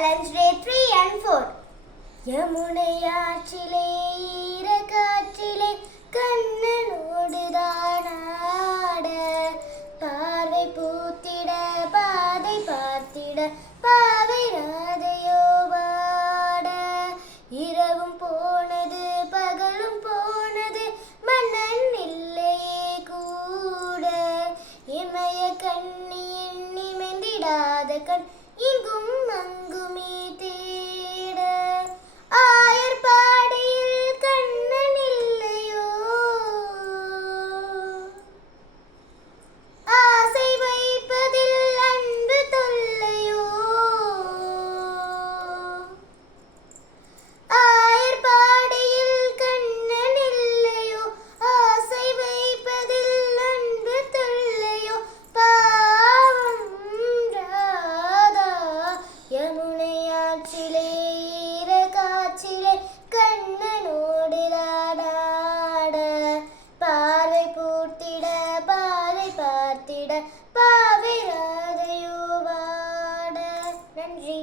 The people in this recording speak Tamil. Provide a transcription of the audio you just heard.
Challenge Day 3 and 4. யமுனையாற்றிலே ஈரக்காற்றிலே கண்ணனோடுதான் ஆட, பார்வை பூத்திட பாதை பார்த்திட பாவை ராதையோ வாட. இரவும் போனது பகலும் போனது மன்னன் இல்லையே கூட, இமய கண்ணியின் நிமிர்ந்திடாத கண் இங்கும் அங்குமே தேட. ஆயர்பாடியில் கண்ணன் இல்லையோ, ஆசை வைப்பதில் அன்பு தொல்லையோ. ஆயர்பாடியில் கண்ணன் இல்லையோ, ஆசை வைப்பதில் அன்பு தொல்லையோ. பாவம் ராதா யமுனையாற்றிலே ஈரக்காற்றிலே கண்ணனோடுதான் ஆட, பார்வை பூத்திட பாதை பார்த்திட பாவை ராதையோ வாட. நன்றி.